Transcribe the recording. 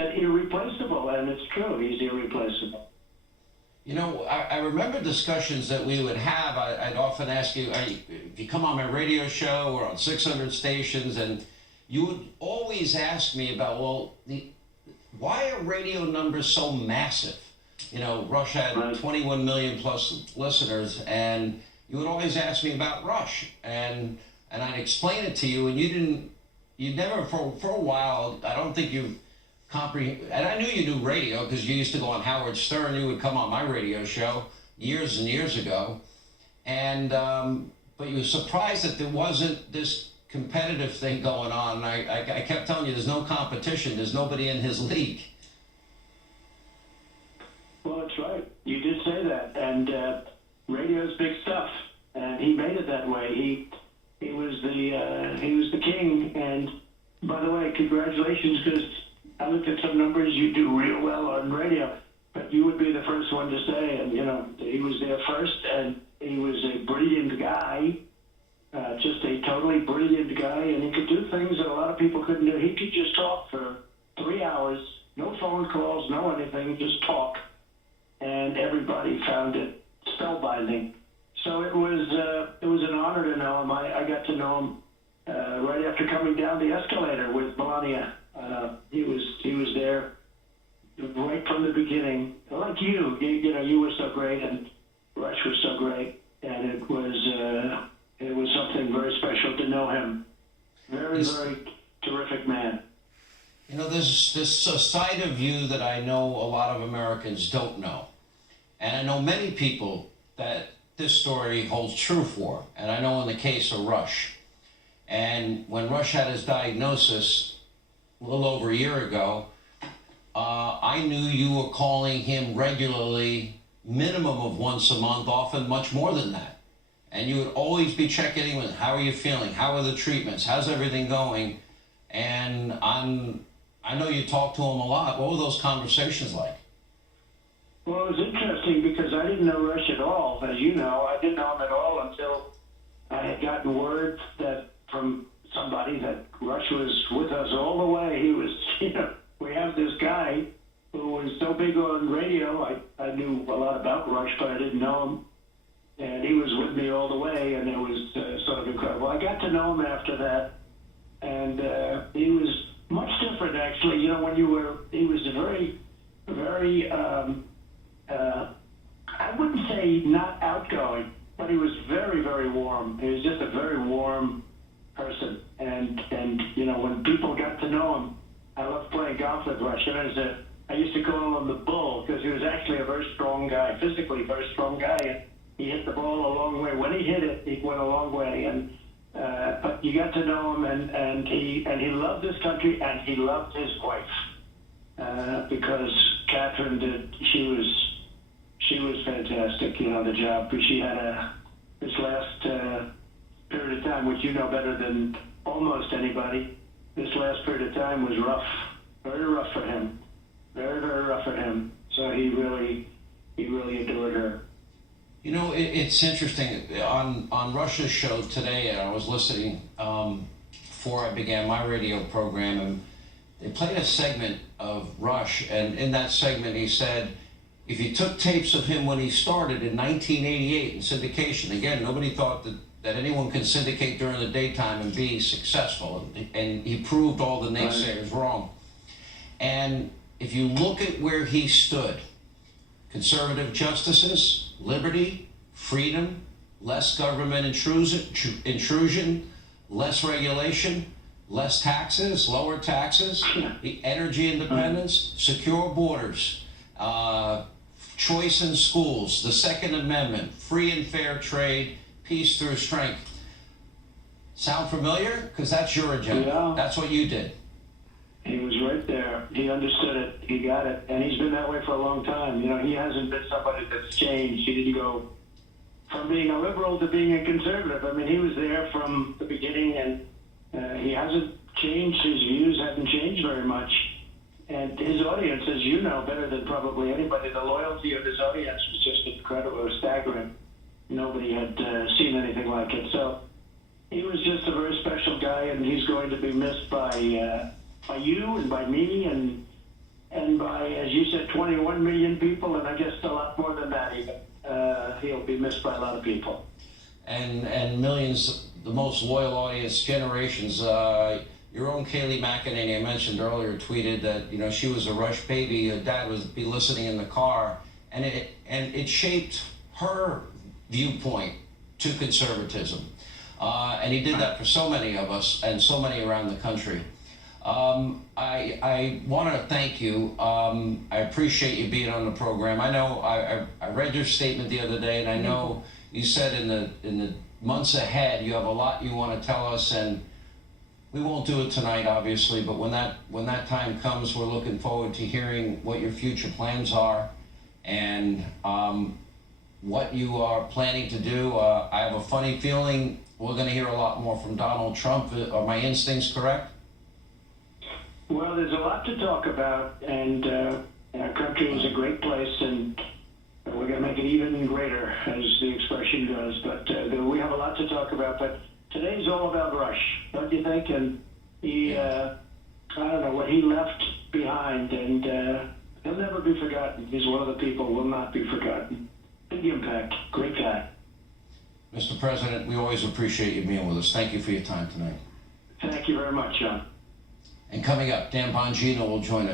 said irreplaceable, and it's true. He's irreplaceable. You know, I remember discussions that we would have. I'd often ask you, if you come on my radio show or on 600 stations, and you would always ask me about, well, why are radio numbers so massive? You know, Rush had 21 million plus listeners, and you would always ask me about Rush, and I'd explain it to you, and you never, for a while, I don't think you comprehend, and I knew you knew radio because you used to go on Howard Stern. You would come on my radio show years and years ago, and but you were surprised that there wasn't this competitive thing going on. I kept telling you, there's no competition. There's nobody in his league. Well, that's right. You did say that, and radio's big stuff, and he made it that way. He was the king, and by the way, congratulations, because I looked at some numbers. You do real well on radio, but you would be the first one to say, and you know, he was there first, and he was a brilliant guy, just a totally brilliant guy, and he could do things that a lot of people couldn't do. He could just talk for 3 hours, no phone calls, no anything, just talk. And everybody found it spellbinding. So it was an honor to know him. I got to know him right after coming down the escalator with Melania. He was there right from the beginning. Like you know, you were so great, and Rush was so great, and it was something very special to know him. Very terrific man. You know, there's a side of you that I know a lot of Americans don't know. And I know many people that this story holds true for. And I know in the case of Rush. And when Rush had his diagnosis a little over a year ago, I knew you were calling him regularly, minimum of once a month, often much more than that. And you would always be checking in with, how are you feeling? How are the treatments? How's everything going? And I know you talk to him a lot. What were those conversations like? Well, it was interesting because I didn't know Rush at all. As you know, I didn't know him at all until I had gotten word that from somebody that Rush was with us all the way. He was, you know, we have this guy who was so big on radio. I knew a lot about Rush, but I didn't know him. And he was with me all the way, and it was sort of incredible. I got to know him after that, and he was much different, actually. You know, he was a very, I wouldn't say not outgoing, but he was very, very warm. He was just a very warm person. And you know, when people got to know him, I loved playing golf with Rush. And I used to call him the Bull, because he was actually a very strong guy, physically very strong guy. And he hit the ball a long way. When he hit it, he went a long way. And but you got to know him, and he loved this country, and he loved his wife, because Catherine she was fantastic. You know, the job she had this last period of time, which you know better than almost anybody. This last period of time was rough, very rough for him, very, very rough for him. So he really adored her. You know, it's interesting. On Rush's show today, I was listening before I began my radio program, and they played a segment of Rush, and in that segment he said, if you took tapes of him when he started in 1988 in syndication, again, nobody thought that anyone could syndicate during the daytime and be successful, and he proved all the naysayers wrong. And if you look at where he stood, conservative justices, liberty, freedom, less government intrusion, less regulation, less taxes, lower taxes, the energy independence, secure borders, choice in schools, the Second Amendment, free and fair trade, peace through strength. Sound familiar? Because that's your agenda. Yeah. That's what you did. He was right there. He understood it. He got it. And he's been that way for a long time. You know, he hasn't been somebody that's changed. He didn't go from being a liberal to being a conservative. I mean, he was there from the beginning, and he hasn't changed. His views haven't changed very much. And his audience, as you know better than probably anybody, the loyalty of his audience was just incredible. It was staggering. Nobody had seen anything like it. So he was just a very special guy, and he's going to be missed by you and by me, and 21 million people, and I guess a lot more than that even. He'll be missed by a lot of people. And millions, the most loyal audience, generations. Your own Kayleigh McEnany, I mentioned earlier, tweeted that, you know, she was a Rush baby. Her dad would be listening in the car, and it shaped her viewpoint to conservatism. And he did that for so many of us and so many around the country. I want to thank you. I appreciate you being on the program. I know I read your statement the other day, and I know you said in the months ahead you have a lot you want to tell us, and we won't do it tonight, obviously. But when that time comes, we're looking forward to hearing what your future plans are, and what you are planning to do. I have a funny feeling we're going to hear a lot more from Donald Trump. Are my instincts correct? Well, there's a lot to talk about, and our country is a great place, and we're going to make it even greater, as the expression goes. But we have a lot to talk about. But today's all about Rush, don't you think? And he, I don't know, what he left behind, and he'll never be forgotten. He's one of the people who will not be forgotten. Big impact, great guy. Mr. President, we always appreciate you being with us. Thank you for your time tonight. Thank you very much, John. And coming up, Dan Bongino will join us.